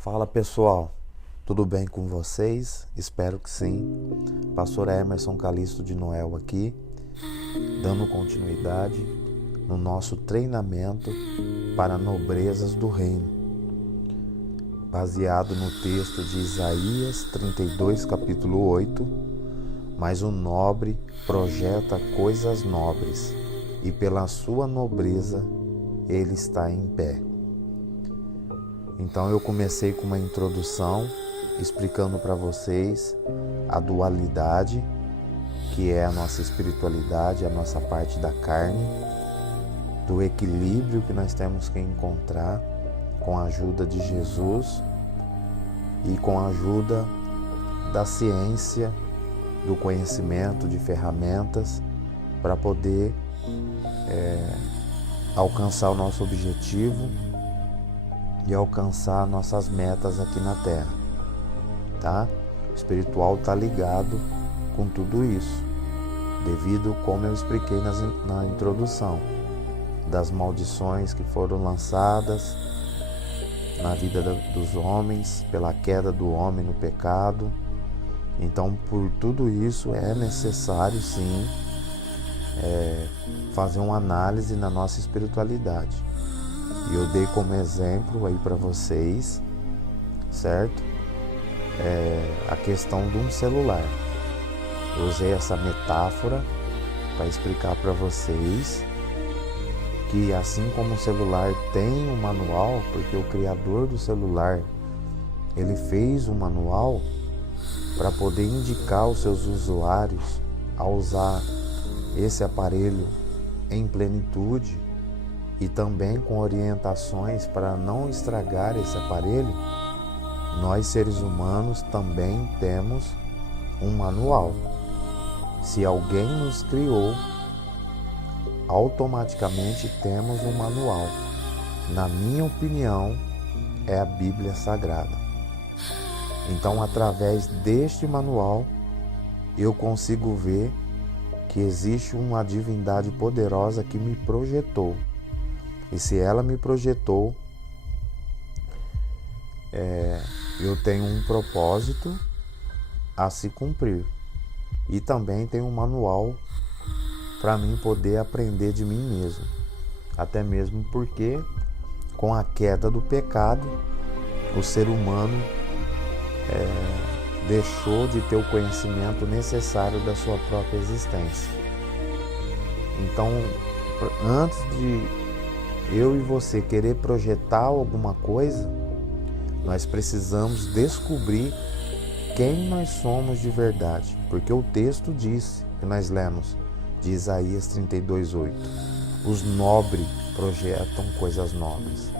Fala pessoal, tudo bem com vocês? Espero que sim. Pastor Emerson Calixto de Noel aqui, dando continuidade no nosso treinamento para nobrezas do reino, baseado no texto de Isaías 32, capítulo 8, mas o nobre projeta coisas nobres, e pela sua nobreza ele está em pé. Então eu comecei com uma introdução explicando para vocês a dualidade, que é a nossa espiritualidade, a nossa parte da carne, do equilíbrio que nós temos que encontrar com a ajuda de Jesus e com a ajuda da ciência, do conhecimento, de ferramentas para poder alcançar o nosso objetivo e alcançar nossas metas aqui na Terra, tá? O espiritual está ligado com tudo isso, devido, como eu expliquei na introdução, das maldições que foram lançadas na vida dos homens, pela queda do homem no pecado. Então, por tudo isso, é necessário, sim, fazer uma análise na nossa espiritualidade. E eu dei como exemplo aí para vocês, certo? A questão de um celular. Eu usei essa metáfora para explicar para vocês que assim como o celular tem um manual, porque o criador do celular, ele fez um manual para poder indicar aos seus usuários a usar esse aparelho em plenitude e também com orientações para não estragar esse aparelho. Nós seres humanos também temos um manual. Se alguém nos criou, automaticamente temos um manual. Na minha opinião, é a Bíblia Sagrada. Então, através deste manual, eu consigo ver que existe uma divindade poderosa que me projetou. E se ela me projetou, eu tenho um propósito a se cumprir. E também tenho um manual para mim poder aprender de mim mesmo. Até mesmo porque, com a queda do pecado, o ser humano deixou de ter o conhecimento necessário da sua própria existência. Então, antes de eu e você querer projetar alguma coisa, nós precisamos descobrir quem nós somos de verdade. Porque o texto diz, que nós lemos, de Isaías 32:8, os nobres projetam coisas nobres.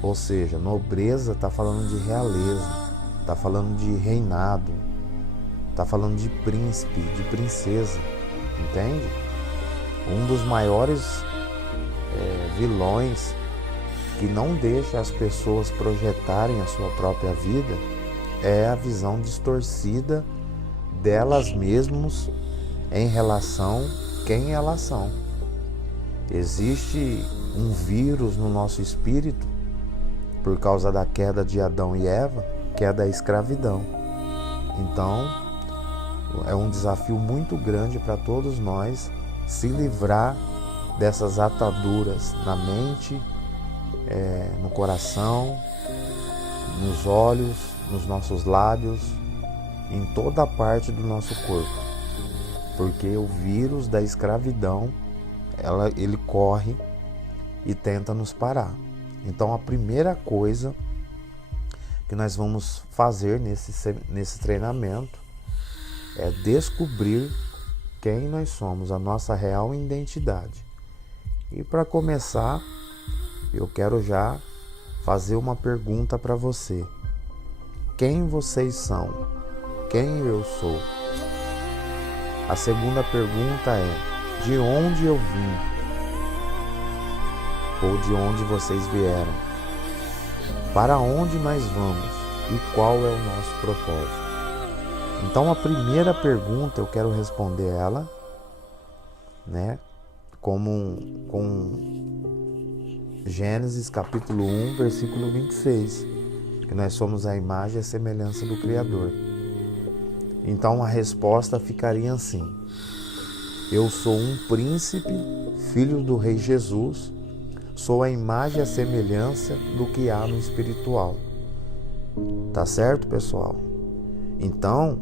Ou seja, nobreza está falando de realeza, está falando de reinado, está falando de príncipe, de princesa, entende? Um dos maiores vilões que não deixa as pessoas projetarem a sua própria vida é a visão distorcida delas mesmas em relação a quem elas são. Existe um vírus no nosso espírito por causa da queda de Adão e Eva, que é da escravidão. Então, é um desafio muito grande para todos nós se livrar dessas ataduras na mente, no coração, nos olhos, nos nossos lábios, em toda a parte do nosso corpo. Porque o vírus da escravidão, ele corre e tenta nos parar. Então a primeira coisa que nós vamos fazer nesse treinamento é descobrir quem nós somos, a nossa real identidade. E para começar, eu quero já fazer uma pergunta para você. Quem vocês são? Quem eu sou? A segunda pergunta é: de onde eu vim? Ou de onde vocês vieram? Para onde nós vamos? E qual é o nosso propósito? Então a primeira pergunta eu quero responder ela, com Gênesis capítulo 1, versículo 26. que nós somos a imagem e a semelhança do Criador. Então a resposta ficaria assim: eu sou um príncipe, filho do Rei Jesus, sou a imagem e a semelhança do que há no espiritual. Tá certo, pessoal? Então,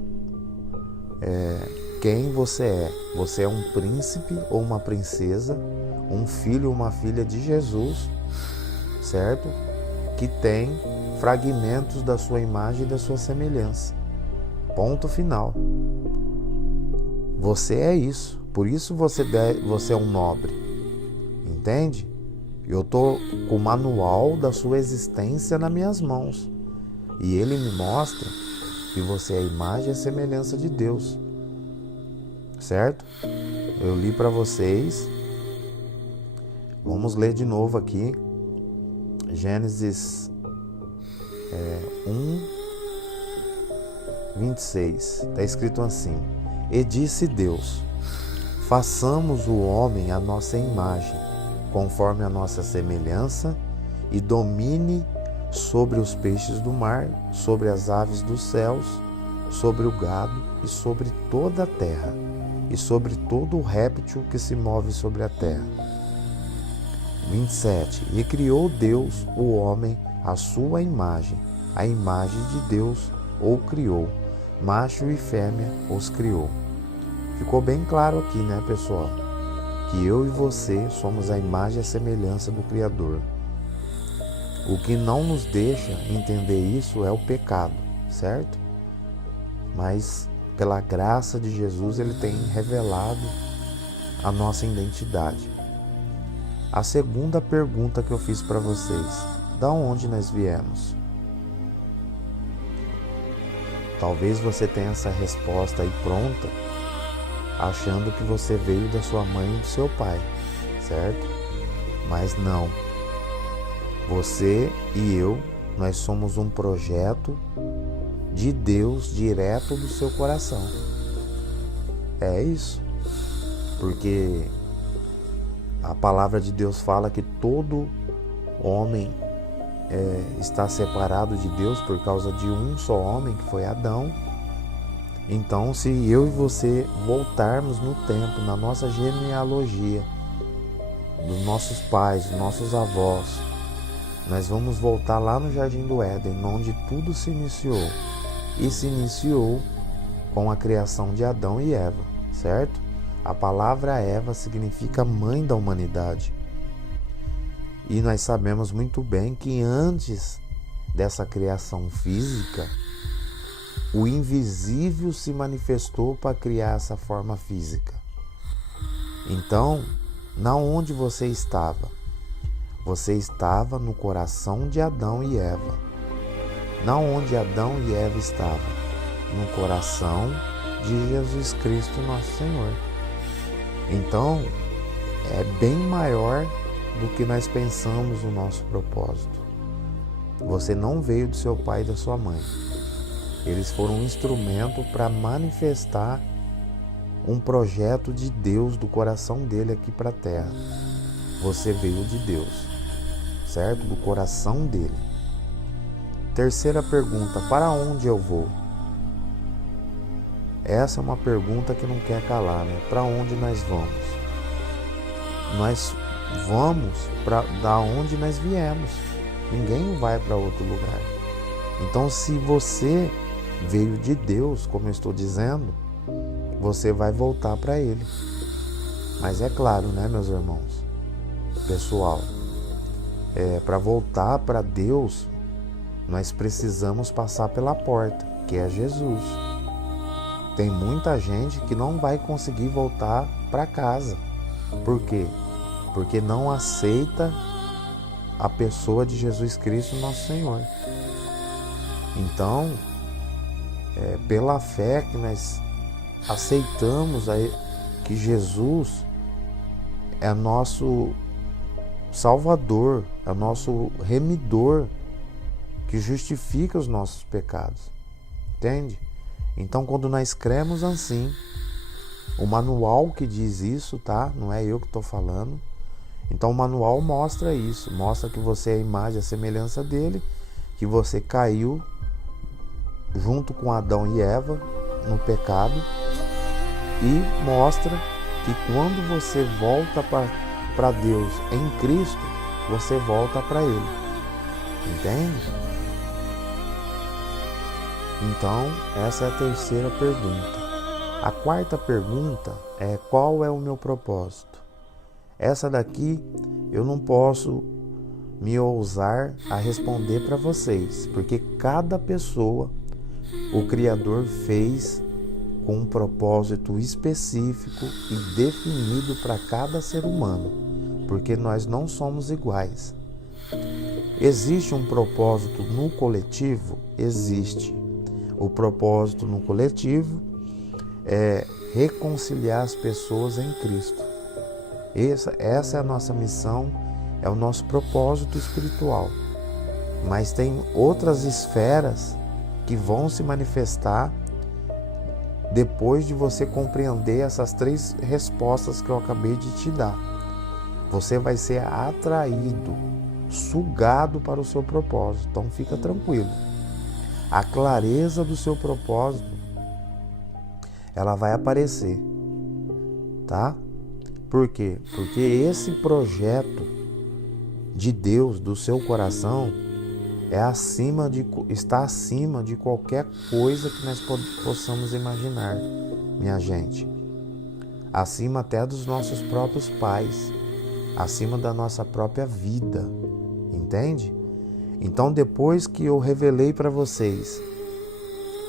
quem você é? Você é um príncipe ou uma princesa, um filho ou uma filha de Jesus, certo? Que tem fragmentos da sua imagem e da sua semelhança. Ponto final. Você é isso. Por isso você é um nobre. Entende? Eu estou com o manual da sua existência nas minhas mãos. E ele me mostra que você é a imagem e a semelhança de Deus. Certo? Eu li para vocês. Vamos ler de novo aqui. Gênesis 1:26. Está escrito assim: e disse Deus: façamos o homem à nossa imagem, conforme a nossa semelhança, e domine sobre os peixes do mar, sobre as aves dos céus, sobre o gado e sobre toda a terra, e sobre todo o réptil que se move sobre a terra. 27. E criou Deus o homem à sua imagem, a imagem de Deus o criou, macho e fêmea os criou. Ficou bem claro aqui, né, pessoal? Que eu e você somos a imagem e a semelhança do Criador. O que não nos deixa entender isso é o pecado, certo? Mas pela graça de Jesus ele tem revelado a nossa identidade. A segunda pergunta que eu fiz para vocês: da onde nós viemos? Talvez você tenha essa resposta aí pronta, achando que você veio da sua mãe e do seu pai, certo? Mas não. Você e eu, nós somos um projeto de Deus direto do seu coração. É isso. Porque a palavra de Deus fala que todo homem está separado de Deus por causa de um só homem, que foi Adão. Então, se eu e você voltarmos no tempo, na nossa genealogia, dos nossos pais, dos nossos avós, nós vamos voltar lá no Jardim do Éden, onde tudo se iniciou. E se iniciou com a criação de Adão e Eva, certo? A palavra Eva significa mãe da humanidade. E nós sabemos muito bem que antes dessa criação física, o invisível se manifestou para criar essa forma física. Então, na onde você estava? Você estava no coração de Adão e Eva. Na onde Adão e Eva estavam? No coração de Jesus Cristo, nosso Senhor. Então, é bem maior do que nós pensamos o nosso propósito. Você não veio do seu pai e da sua mãe. Eles foram um instrumento para manifestar um projeto de Deus, do coração dele aqui para a terra. Você veio de Deus, certo? Do coração dele. Terceira pergunta: para onde eu vou? Essa é uma pergunta que não quer calar, né? Para onde nós vamos? Nós vamos para da onde nós viemos. Ninguém vai para outro lugar. Então, se você veio de Deus, como eu estou dizendo, você vai voltar para Ele. Mas é claro, né, meus irmãos? Pessoal, para voltar para Deus, nós precisamos passar pela porta, que é Jesus. Tem muita gente que não vai conseguir voltar para casa. Por quê? Porque não aceita a pessoa de Jesus Cristo, nosso Senhor. Então, pela fé que nós aceitamos que Jesus é nosso Salvador, é nosso remidor, que justifica os nossos pecados. Entende? Então, quando nós cremos assim, o manual que diz isso, tá? Não é eu que estou falando. Então, o manual mostra isso. Mostra que você é a imagem, a semelhança dele, que você caiu junto com Adão e Eva no pecado, e mostra que quando você volta para Deus em Cristo, você volta para Ele. Entende? Então, essa é a terceira pergunta. A quarta pergunta é: qual é o meu propósito? Essa daqui eu não posso me ousar a responder para vocês, porque cada pessoa o Criador fez com um propósito específico e definido para cada ser humano, porque nós não somos iguais. Existe um propósito no coletivo? Existe. O propósito no coletivo é reconciliar as pessoas em Cristo. Essa é a nossa missão, é o nosso propósito espiritual. Mas tem outras esferas que vão se manifestar depois de você compreender essas três respostas que eu acabei de te dar. Você vai ser atraído, sugado para o seu propósito. Então fica tranquilo. A clareza do seu propósito, ela vai aparecer, tá? Por quê? Porque esse projeto de Deus, do seu coração, está acima de qualquer coisa que nós possamos imaginar, minha gente. Acima até dos nossos próprios pais, acima da nossa própria vida, entende? Então, depois que eu revelei para vocês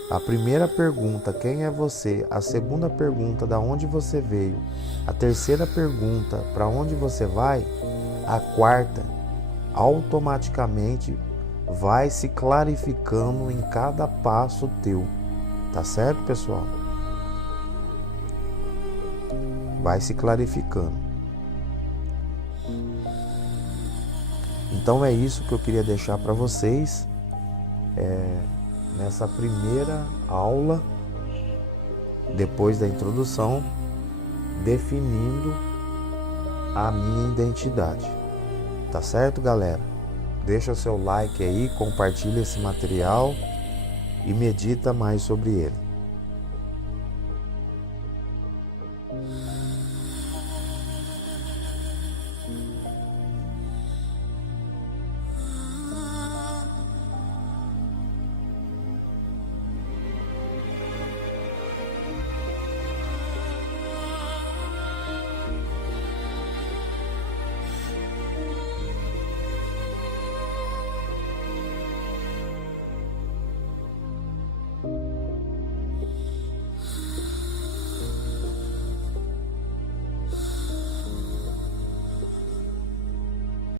a primeira pergunta, quem é você? A segunda pergunta, da onde você veio? A terceira pergunta, para onde você vai? A quarta, automaticamente vai se clarificando em cada passo teu. Tá certo, pessoal? Vai se clarificando. Então é isso que eu queria deixar para vocês nessa primeira aula, depois da introdução, definindo a minha identidade. Tá certo, galera? Deixa o seu like aí, compartilha esse material e medita mais sobre ele.